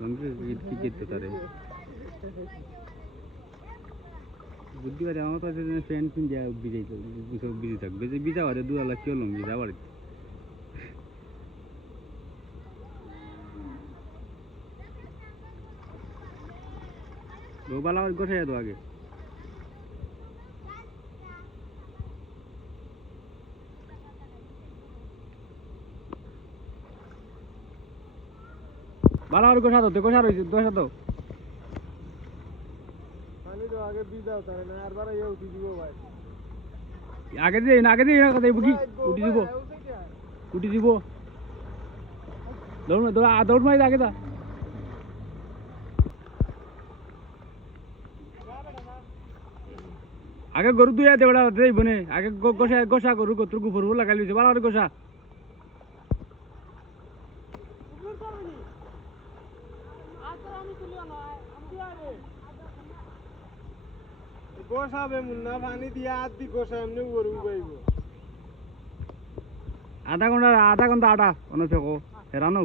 লঙ্গি কি তো তারে বুদ্ধি বারে আমার কাছে ফ্যান পিন যা বিজাই তো বিজি থাকবে যে বিজা বারে 2 লাখ কেউ লঙ্গি যাবার রোবালা আর গোছায় তো আগে বালা আর গোছা তো গোছা রইছে গোছা তো পানি তো আগে বিজাও তারে না আর বারে উঠি দিব ভাই আগে দিয়ে না কথা কি উঠি দিব দৌড় মারি আগে দা আগে গরু দুই দে বড়া দেই বনে আগে গোসা গরু কত গুফর লাগাই লিছে বালা গোসা গোসাবে মুন্না পানি দিয়া আদি গোসা এমনি গরু বাইব আধা ঘন্টা আটা অন্য ফেকো হেরানো